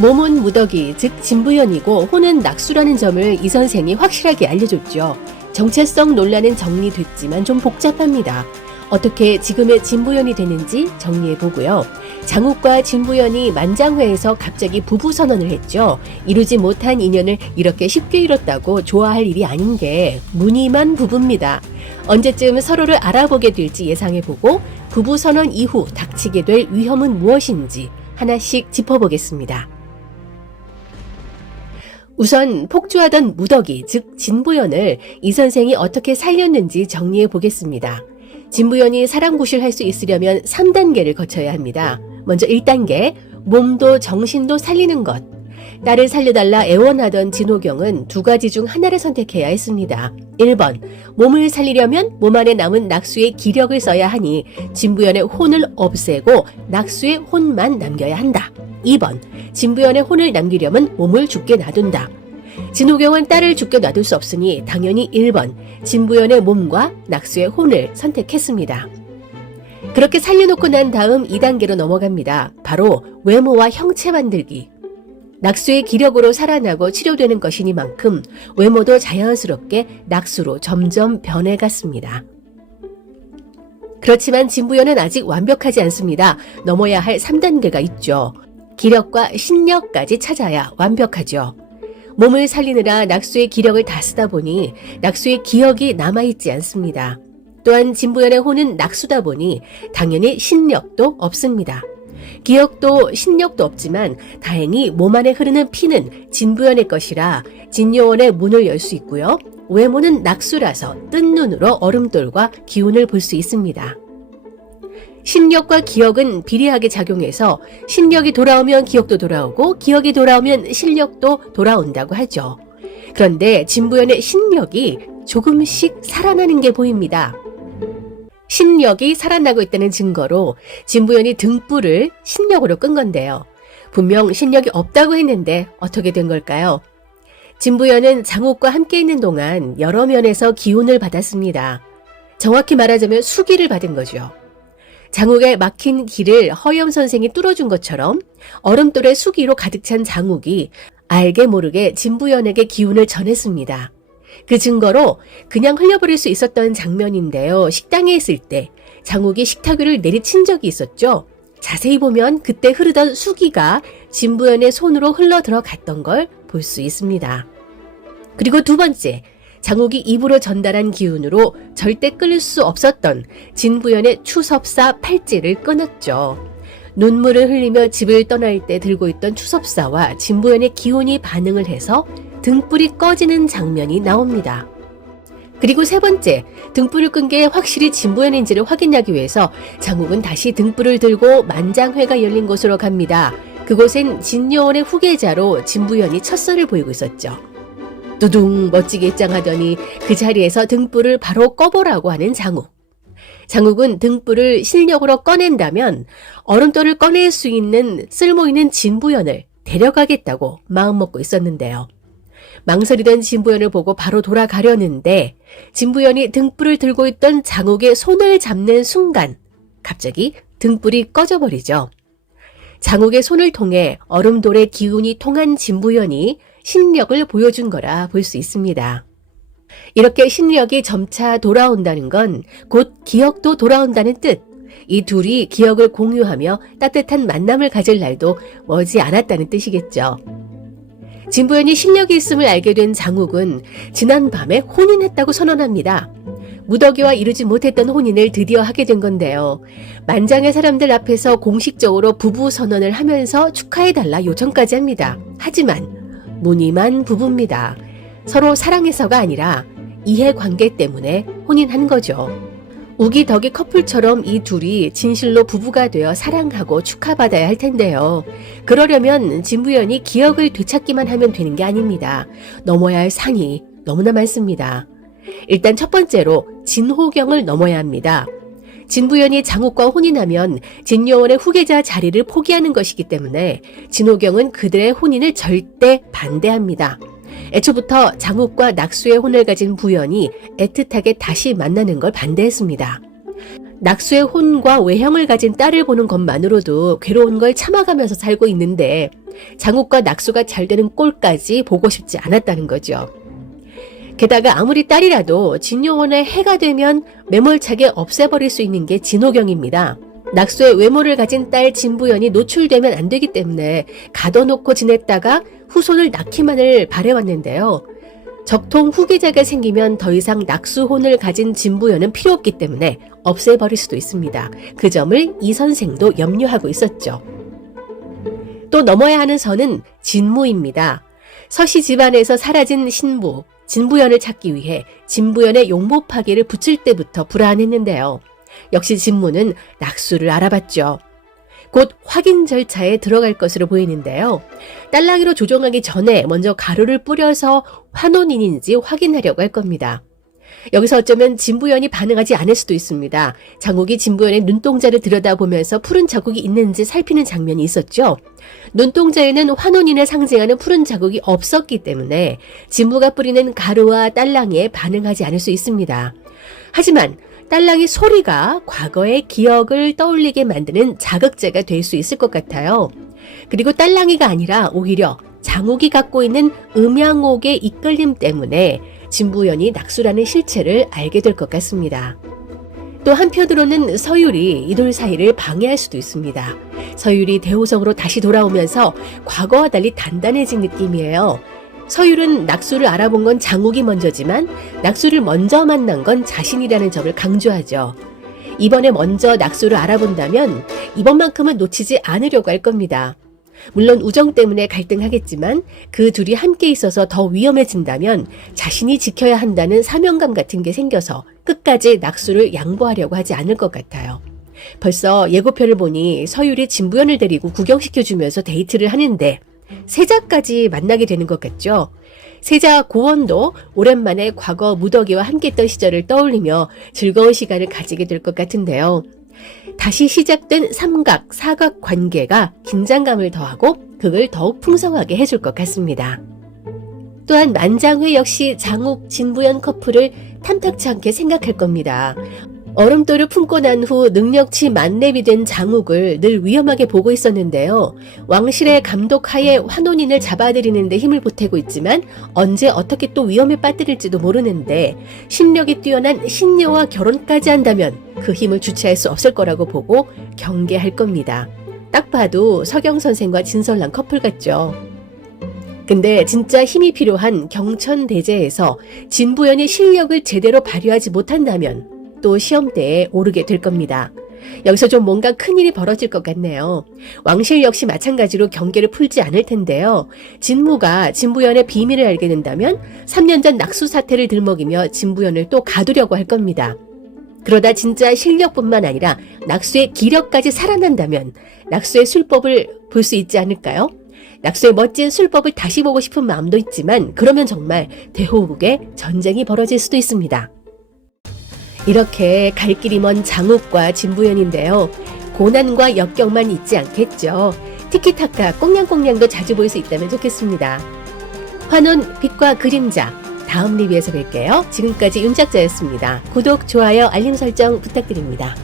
몸은 무덕이, 즉 진부연이고 혼은 낙수라는 점을 이 선생이 확실하게 알려줬죠. 정체성 논란은 정리됐지만 좀 복잡합니다. 어떻게 지금의 진부연이 되는지 정리해보고요. 장욱과 진부연이 만장회에서 갑자기 부부 선언을 했죠. 이루지 못한 인연을 이렇게 쉽게 이뤘다고 좋아할 일이 아닌 게 무늬만 부부입니다. 언제쯤 서로를 알아보게 될지 예상해보고 부부 선언 이후 닥치게 될 위험은 무엇인지 하나씩 짚어보겠습니다. 우선 폭주하던 무덕이, 즉 진부연을 이 선생이 어떻게 살렸는지 정리해 보겠습니다. 진부연이 사랑구실할 수 있으려면 3단계를 거쳐야 합니다. 먼저 1단계, 몸도 정신도 살리는 것. 딸을 살려달라 애원하던 진호경은 두 가지 중 하나를 선택해야 했습니다. 1번, 몸을 살리려면 몸 안에 남은 낙수의 기력을 써야 하니 진부연의 혼을 없애고 낙수의 혼만 남겨야 한다. 2번, 진부연의 혼을 남기려면 몸을 죽게 놔둔다. 진호경은 딸을 죽게 놔둘 수 없으니 당연히 1번, 진부연의 몸과 낙수의 혼을 선택했습니다. 그렇게 살려놓고 난 다음 2단계로 넘어갑니다. 바로 외모와 형체 만들기. 낙수의 기력으로 살아나고 치료되는 것이니만큼 외모도 자연스럽게 낙수로 점점 변해갔습니다. 그렇지만 진부연은 아직 완벽하지 않습니다. 넘어야 할 3단계가 있죠. 기력과 신력까지 찾아야 완벽하죠. 몸을 살리느라 낙수의 기력을 다 쓰다 보니 낙수의 기억이 남아있지 않습니다. 또한 진부연의 혼은 낙수다 보니 당연히 신력도 없습니다. 기억도 신력도 없지만 다행히 몸 안에 흐르는 피는 진부연의 것이라 진요원의 문을 열 수 있고요. 외모는 낙수라서 뜬 눈으로 얼음돌과 기운을 볼 수 있습니다. 신력과 기억은 비례하게 작용해서 신력이 돌아오면 기억도 돌아오고 기억이 돌아오면 신력도 돌아온다고 하죠. 그런데 진부연의 신력이 조금씩 살아나는 게 보입니다. 신력이 살아나고 있다는 증거로 진부연이 등불을 신력으로 끈 건데요. 분명 신력이 없다고 했는데 어떻게 된 걸까요? 진부연은 장욱과 함께 있는 동안 여러 면에서 기운을 받았습니다. 정확히 말하자면 수기를 받은 거죠. 장욱의 막힌 길을 허염 선생이 뚫어준 것처럼 얼음돌의 수기로 가득 찬 장욱이 알게 모르게 진부연에게 기운을 전했습니다. 그 증거로 그냥 흘려버릴 수 있었던 장면인데요. 식당에 있을 때 장욱이 식탁 위를 내리친 적이 있었죠. 자세히 보면 그때 흐르던 수기가 진부연의 손으로 흘러 들어갔던 걸 볼 수 있습니다. 그리고 두 번째, 장욱이 입으로 전달한 기운으로 절대 끊을 수 없었던 진부연의 추섭사 팔찌를 끊었죠. 눈물을 흘리며 집을 떠날 때 들고 있던 추섭사와 진부연의 기운이 반응을 해서 등불이 꺼지는 장면이 나옵니다. 그리고 세 번째, 등불을 끈 게 확실히 진부연인지를 확인하기 위해서 장욱은 다시 등불을 들고 만장회가 열린 곳으로 갑니다. 그곳엔 진요원의 후계자로 진부연이 첫선을 보이고 있었죠. 두둥 멋지게 입장하더니 그 자리에서 등불을 바로 꺼보라고 하는 장욱. 장욱은 등불을 실력으로 꺼낸다면 얼음돌을 꺼낼 수 있는 쓸모있는 진부연을 데려가겠다고 마음먹고 있었는데요. 망설이던 진부연을 보고 바로 돌아가려는데 진부연이 등불을 들고 있던 장욱의 손을 잡는 순간 갑자기 등불이 꺼져버리죠. 장욱의 손을 통해 얼음돌의 기운이 통한 진부연이 신력을 보여준 거라 볼 수 있습니다. 이렇게 신력이 점차 돌아온다는 건 곧 기억도 돌아온다는 뜻. 이 둘이 기억을 공유하며 따뜻한 만남을 가질 날도 머지 않았다는 뜻이겠죠. 진부연이 실력이 있음을 알게 된 장욱은 지난 밤에 혼인했다고 선언합니다. 무덕이와 이루지 못했던 혼인을 드디어 하게 된 건데요. 만장의 사람들 앞에서 공식적으로 부부 선언을 하면서 축하해달라 요청까지 합니다. 하지만 무늬만 부부입니다. 서로 사랑해서가 아니라 이해관계 때문에 혼인한 거죠. 우기덕이 커플처럼 이 둘이 진실로 부부가 되어 사랑하고 축하받아야 할 텐데요. 그러려면 진부연이 기억을 되찾기만 하면 되는 게 아닙니다. 넘어야 할 산이 너무나 많습니다. 일단 첫 번째로 진호경을 넘어야 합니다. 진부연이 장욱과 혼인하면 진요원의 후계자 자리를 포기하는 것이기 때문에 진호경은 그들의 혼인을 절대 반대합니다. 애초부터 장욱과 낙수의 혼을 가진 부연이 애틋하게 다시 만나는 걸 반대했습니다. 낙수의 혼과 외형을 가진 딸을 보는 것만으로도 괴로운 걸 참아가면서 살고 있는데 장욱과 낙수가 잘 되는 꼴까지 보고 싶지 않았다는 거죠. 게다가 아무리 딸이라도 진요원의 해가 되면 매몰차게 없애버릴 수 있는 게 진호경입니다. 낙수의 외모를 가진 딸 진부연이 노출되면 안 되기 때문에 가둬놓고 지냈다가 후손을 낳기만을 바래왔는데요. 적통 후계자가 생기면 더 이상 낙수혼을 가진 진부연은 필요 없기 때문에 없애버릴 수도 있습니다. 그 점을 이 선생도 염려하고 있었죠. 또 넘어야 하는 선은 진무입니다. 서씨 집안에서 사라진 신부, 진부연을 찾기 위해 진부연의 용모파기를 붙일 때부터 불안했는데요. 역시 진무는 낙수를 알아봤죠. 곧 확인 절차에 들어갈 것으로 보이는데요. 딸랑이로 조종하기 전에 먼저 가루를 뿌려서 환혼인인지 확인하려고 할 겁니다. 여기서 어쩌면 진부연이 반응하지 않을 수도 있습니다. 장욱이 진부연의 눈동자를 들여다보면서 푸른 자국이 있는지 살피는 장면이 있었죠. 눈동자에는 환혼인을 상징하는 푸른 자국이 없었기 때문에 진부가 뿌리는 가루와 딸랑이에 반응하지 않을 수 있습니다. 하지만 딸랑이 소리가 과거의 기억을 떠올리게 만드는 자극제가 될 수 있을 것 같아요. 그리고 딸랑이가 아니라 오히려 장욱이 갖고 있는 음양옥의 이끌림 때문에 진부연이 낙수라는 실체를 알게 될 것 같습니다. 또 한편으로는 서율이 이 둘 사이를 방해할 수도 있습니다. 서율이 대호성으로 다시 돌아오면서 과거와 달리 단단해진 느낌이에요. 서율은 낙수를 알아본 건 장욱이 먼저지만 낙수를 먼저 만난 건 자신이라는 점을 강조하죠. 이번에 먼저 낙수를 알아본다면 이번만큼은 놓치지 않으려고 할 겁니다. 물론 우정 때문에 갈등하겠지만 그 둘이 함께 있어서 더 위험해진다면 자신이 지켜야 한다는 사명감 같은 게 생겨서 끝까지 낙수를 양보하려고 하지 않을 것 같아요. 벌써 예고편을 보니 서율이 진부연을 데리고 구경시켜주면서 데이트를 하는데 세자까지 만나게 되는 것 같죠. 세자 고원도 오랜만에 과거 무더기와 함께했던 시절을 떠올리며 즐거운 시간을 가지게 될 것 같은데요. 다시 시작된 삼각, 사각 관계가 긴장감을 더하고 극을 더욱 풍성하게 해줄 것 같습니다. 또한 만장회 역시 장욱, 진부연 커플을 탐탁치 않게 생각할 겁니다. 얼음돌을 품고 난 후 능력치 만렙이 된 장욱을 늘 위험하게 보고 있었는데요. 왕실의 감독하에 환혼인을 잡아들이는데 힘을 보태고 있지만 언제 어떻게 또 위험에 빠뜨릴지도 모르는데 신력이 뛰어난 신녀와 결혼까지 한다면 그 힘을 주체할 수 없을 거라고 보고 경계할 겁니다. 딱 봐도 서경 선생과 진설랑 커플 같죠. 근데 진짜 힘이 필요한 경천대제에서 진부연이 실력을 제대로 발휘하지 못한다면 또 시험대에 오르게 될 겁니다. 여기서 좀 뭔가 큰일이 벌어질 것 같네요. 왕실 역시 마찬가지로 경계를 풀지 않을 텐데요. 진무가 진부연의 비밀을 알게 된다면 3년 전 낙수 사태를 들먹이며 진부연을 또 가두려고 할 겁니다. 그러다 진짜 실력뿐만 아니라 낙수의 기력까지 살아난다면 낙수의 술법을 볼 수 있지 않을까요? 낙수의 멋진 술법을 다시 보고 싶은 마음도 있지만 그러면 정말 대호국의 전쟁이 벌어질 수도 있습니다. 이렇게 갈 길이 먼 장욱과 진부연인데요. 고난과 역경만 있지 않겠죠. 티키타카 꽁냥꽁냥도 자주 볼 수 있다면 좋겠습니다. 환혼 빛과 그림자 다음 리뷰에서 뵐게요. 지금까지 윤작자였습니다. 구독, 좋아요, 알림 설정 부탁드립니다.